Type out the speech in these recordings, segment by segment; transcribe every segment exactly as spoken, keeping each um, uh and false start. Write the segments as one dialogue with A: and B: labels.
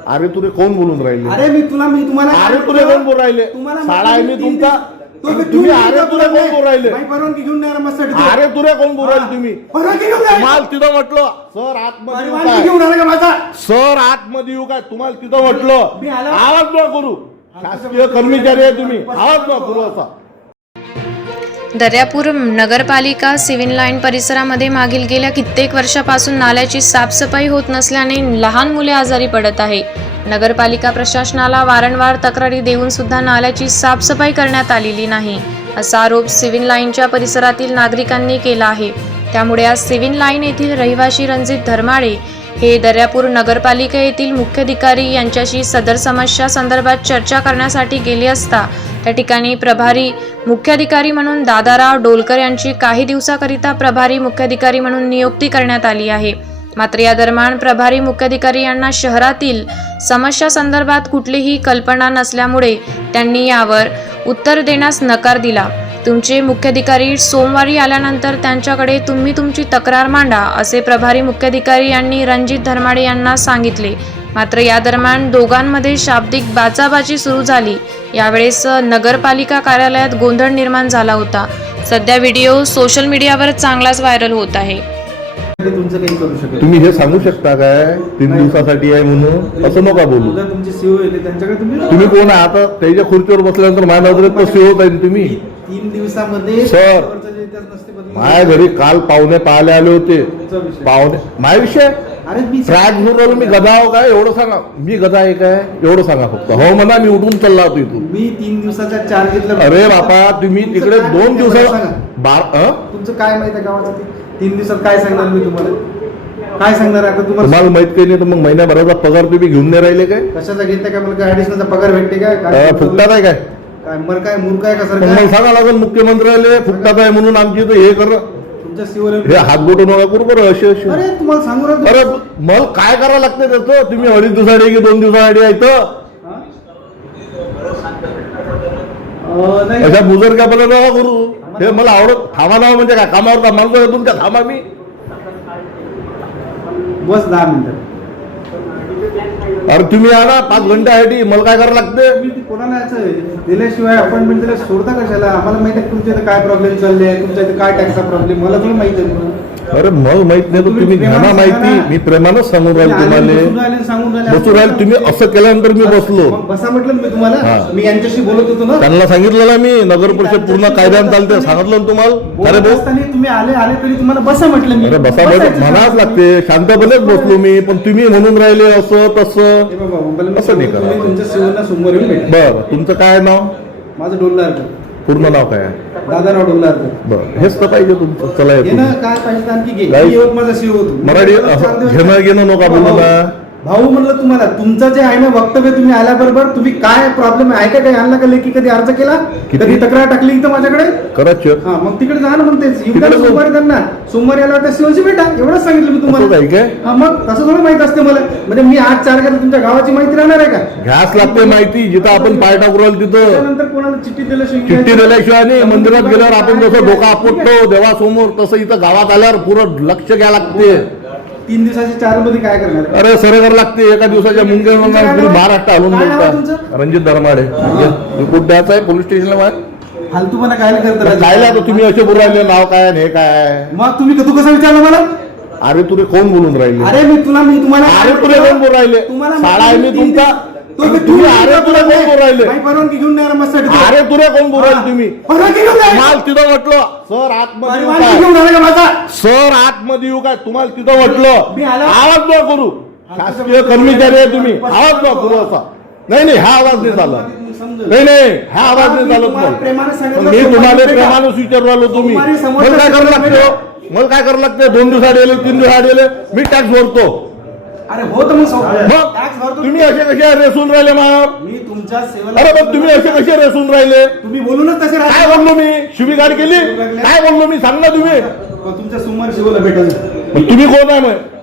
A: अरे तुरे कोण बोलून राहिले?
B: अरे मी तुला मी तुम्हाला
A: अरे तुरे कोण बोल राहिले? शाळा आहे मी तुमचा तुम्ही अरे तुरे कोण बोल राहिले?
B: परवानगी घेऊन नाही रमण्यासाठी.
A: अरे तुरे कोण बोल राहिले तुम्ही?
B: परवानगी घेऊन नाही.
A: तुम्हाला तिथं म्हटलं सर आतमध्ये येऊ
B: परवानगी
A: काय?
B: घेऊन आला का माझा?
A: सर आतमध्ये येऊ काय? तुम्हाला तिथं म्हटलं
B: मी आला.
A: आवाज न करू. शासकीय कर्मचारी आहे तुम्ही, आवाज न करू असा.
C: दर्यापूर नगरपालिका सिव्हिल लाईन परिसरामध्ये मागील गेल्या कित्येक वर्षापासून नाल्याची साफसफाई होत नसल्याने लहान मुले आजारी पडत आहे. नगरपालिका प्रशासनाला वारंवार तक्रारी देऊन सुद्धा नाल्याची साफसफाई करण्यात आलेली नाही असा आरोप सिव्हिल लाईनच्या परिसरातील नागरिकांनी केला आहे. त्यामुळे आज सिव्हिल लाईन येथील रहिवासी रणजित धर्माळे हे दर्यापूर नगरपालिका येथील मुख्याधिकारी यांच्याशी सदर समस्या संदर्भात चर्चा करण्यासाठी गेले असता त्या ठिकाणी प्रभारी मुख्याधिकारी म्हणून दादाराव डोलकर यांची काही दिवसाकरिता प्रभारी मुख्याधिकारी म्हणून नियुक्ती करण्यात आली आहे. मात्र या दरम्यान प्रभारी मुख्याधिकारी यांना शहरातील समस्या संदर्भात कुठलीही कल्पना नसल्यामुळे त्यांनी यावर उत्तर देण्यास नकार दिला. तुमचे मुख्याधिकारी सोमवारी आल्यानंतर त्यांच्याकडे तुम्ही तुमची तक्रार मांडा असे प्रभारी मुख्याधिकारी यांनी रणजित धर्माळे यांना सांगितले. मात्र या दरम्यान दोघांमध्ये शाब्दिक बाचाबाची सुरू झाली. यावेळेस नगरपालिका कार्यालयात गोंधळ निर्माण झाला होता. सध्या व्हिडिओ सोशल मीडियावर चांगलाच व्हायरल होत आहे.
B: तुमचं काही करू शकत
A: तुम्ही हे सांगू शकता काय तीन दिवसासाठी आहे म्हणून? असं नका बोलू.
B: उद्या तुमचे सीओ येते त्यांच्याकडे तुम्ही
A: तुम्ही कोण आहे आता? त्याच्या खुर्चीवर बसल्यानंतर माझ्या नजरेत सीओ आहे तुम्ही.
B: तीन दिवसामध्ये
A: सर, माझ्या घरी काल पाहुणे पाहायला आले होते. पाहुणे माझ्या विषय
B: अरे मी
A: ट्रॅक घेऊन मी गधा हो काय एवढं सांगा. मी गधा आहे काय एवढं सांगा फक्त. हो म्हणा मी उठून चालला होतो इथून.
B: मी तीन दिवसाचा चार्ज घेतला.
A: अरे बापा तुम्ही तिकडे दोन दिवसाला बार
B: तुमचं काय माहित आहे गावाचं ते? तीन दिवसात काय सांगणार मी तुम्हाला? काय सांगणार आता तुम्हाला?
A: तुम्हाला माहित काही नाही तर मग महिन्याभराचा पगार तुम्ही घेऊन नाही राहिले काय?
B: कशाचा घेते काय? मला काय ऍडिशनलचा पगार भेटते काय? काय
A: फुकटात आहे काय?
B: काय मर काय मूर्ख आहे का सर?
A: मग मला सांगा लागेल मुख्यमंत्र्याला फुकटात आहे म्हणून आमची तर हे कर
B: तुमच्या सीओला
A: हे हात बोट नका करू बरं असे असे.
B: अरे तुम्हाला सांगू ना.
A: अरे मला काय करावं लागतं त्याचं? तुम्ही अडीच दिवसासाठी की दोन दिवसासाठी आहे तर अशा बुजुर्ग नका करू. हे मला आवडत. थांबा नाव म्हणजे काय? कामावर माणसं तुमच्या थांबा. मी
B: बस दहा मिनिटं.
A: अरे तुम्ही या ना पाच घंट्यासाठी. मला काय करावं लागते?
B: तुम्ही कोणाला याचं दिल्याशिवाय अपॉइंटमेंट दिल्या सोडता कशाला? आम्हाला माहिती आहे तुमच्या इथं काय प्रॉब्लेम चालले आहे, तुमच्या इथं काय टॅक्सचा प्रॉब्लेम मला थोडं माहिती आहे.
A: अरे मग माहित नाही तर तुम्ही घ्या ना माहिती. मी प्रेमानच सांगून राहील तुम्हाला. बसू राहील तुम्ही. असं केल्यानंतर मी बसलो.
B: बसा म्हटलं मी तुम्हाला. मी यांच्याशी बोलत होतो ना.
A: त्यांना सांगितलं ना मी नगर परिषद पूर्ण कायद्याने चालते सांगितलं ना तुम्हाला. अरे भाऊ
B: तुम्ही आले आले तरी तुम्हाला बसा म्हटलं मी.
A: अरे बसा म्हणाच लागते. शांतपणेच बसलो मी. पण तुम्ही म्हणून राहिले असं तसं असं नाही करा.
B: तुमच्या सीओला सोमवार येऊन भेटेल.
A: बरं तुमचं काय नाव?
B: माझं डोलदार.
A: पूर्ण नाव काय आहे?
B: दादाराव डोलदार.
A: बरं हेच तर पाहिजे तुमचं. चला
B: ये ना. काय पाहिजे आणखी घे. मी माझा सीओ होतो.
A: मराठी घेणं घेणं नका बोलू ना.
B: भाऊ म्हणलं तुम्हाला तुमचं जे आहे ना वक्तव्य तुम्ही आल्याबरोबर तुम्ही काय प्रॉब्लेम आहे का काही आणला का लेखी कधी अर्ज केला कधी तक्रार टाकली इथं माझ्याकडे
A: करत
B: हा मग तिकडे जा ना. मग तेच सोमवारी त्यांना सोमवारी आला त्या सीओची भेटा एवढंच सांगितलं मी तुम्हाला. हा मग तसं थोडं माहित असते मला. म्हणजे मी आज चार केलं तुमच्या गावाची माहिती राहणार आहे का?
A: घ्यास लागते माहिती. जिथं आपण पाय टाकू राहिलो तिथं
B: नंतर कोणाला चिठ्ठी दिल्याशिवाय
A: चिठ्ठी दिल्याशिवाय नाही. मंदिरात गेल्यावर आपण जसं डोका आपटतो देवासमोर तसं इथं गावात आल्यावर पुरं लक्ष घ्यायं लागते.
B: तीन दिवसाच्या चार मध्ये काय करणार?
A: अरे सरेगर लागते. एका दिवसाच्या मुंगे महाराष्ट्र हलवून देतात. रणजित धर्माळे रिपोर्ट द्यायचा आहे पोलीस स्टेशनला.
B: फालतूपणा काय करता?
A: जायला तर तुम्ही असे बोलू राहिले नाव काय हे काय?
B: मग तुम्ही तू कसं विचारलं मला?
A: अरे तुरे कोण बोलून राहिले?
B: अरे मी तुला मी तुम्हाला
A: अरे तुरे कोण बोल राहिले? शाळा आहे मी तुमचा. तुम्ही अरे तुरे कोण बोल राहिले?
B: परवानगी घेऊन नाही रमण्यासाठी.
A: अरे तुरे कोण बोल राहिले तुम्ही?
B: परवानगी घेऊन
A: तुम्हाला तिथं म्हटलं सर आतमध्ये येऊ
B: परवानगी घेऊन आला का माझा?
A: काय? सर आतमध्ये येऊ काय? तुम्हाला तिथं म्हटलं
B: मी आला.
A: आवाज न करू. शासकीय कर्मचारी आहे तुम्ही. आवाज न करू असा. नाही नाही हा आवाज नाही झाला. नाही नाही हा आवाज नाही झाला तुम्हाला. मी तुम्हाला प्रेमानं विचारू राहिलो. तुम्ही मला काय करावं लागतं? मला काय करावं लागतं? दोन दिवसात गेले तीन दिवसात गेले मी टॅक्स भरतो.
B: अरे हो तर मग
A: मग तुम्ही असे कसे रेसून राहिले माझ्यावर?
B: मी तुमच्या सेवेला.
A: अरे मग तुम्ही असे कसे रेसून राहिले?
B: तुम्ही बोलूनच तसे
A: काय बोललो मी? शिवीगाळ केली काय बोललो मी? सांग ना तुम्ही.
B: तुमच्या सोमवार शिवला भेटायचं.
A: तुम्ही कोण आहे मग?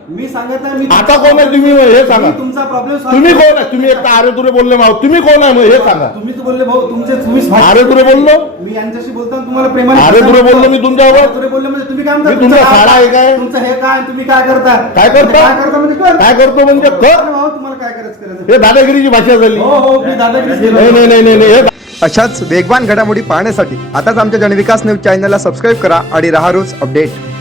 B: मी सांगत नाही मी
A: आता कोण आहे तुम्ही हे सांगा.
B: मी तुमचा प्रॉब्लेम
A: तुम्ही कोण आहे? तुम्ही एक अरे तुरे बोलले माव, तुम्ही कोण आहे मग हे सांगा.
B: तुम्हीच बोलले भाऊ तुमचे तुम्हीच
A: अरे तुरे बोललो
B: मी यांच्याशी बोलताना तुम्हाला प्रेमाने
A: अरे तुरे बोललो मी तुमच्यावर.
B: अरे तुरे बोलले म्हणजे तुम्ही काय म्हणता
A: मी तुमचा
B: तुमचं
A: साडा आहे काय?
B: तुमचं हे काय तुम्ही काय करता
A: काय करता?
B: काय करता म्हणजे कर.
A: काय करतो म्हणजे कर.
B: कर भाऊ तुम्हाला काय करायचं करायचं
A: हे दादागिरीची भाषा झाली.
B: हो हो मी दादागिरीच केलं.
A: नाही नाही नाही नाही नाही. हे
D: अशाच वेगवान घडामोडी पाहण्यासाठी आताच आमच्या जनविकास न्यूज चॅनलला सबस्क्राईब करा आणि रहा रोज अपडेट.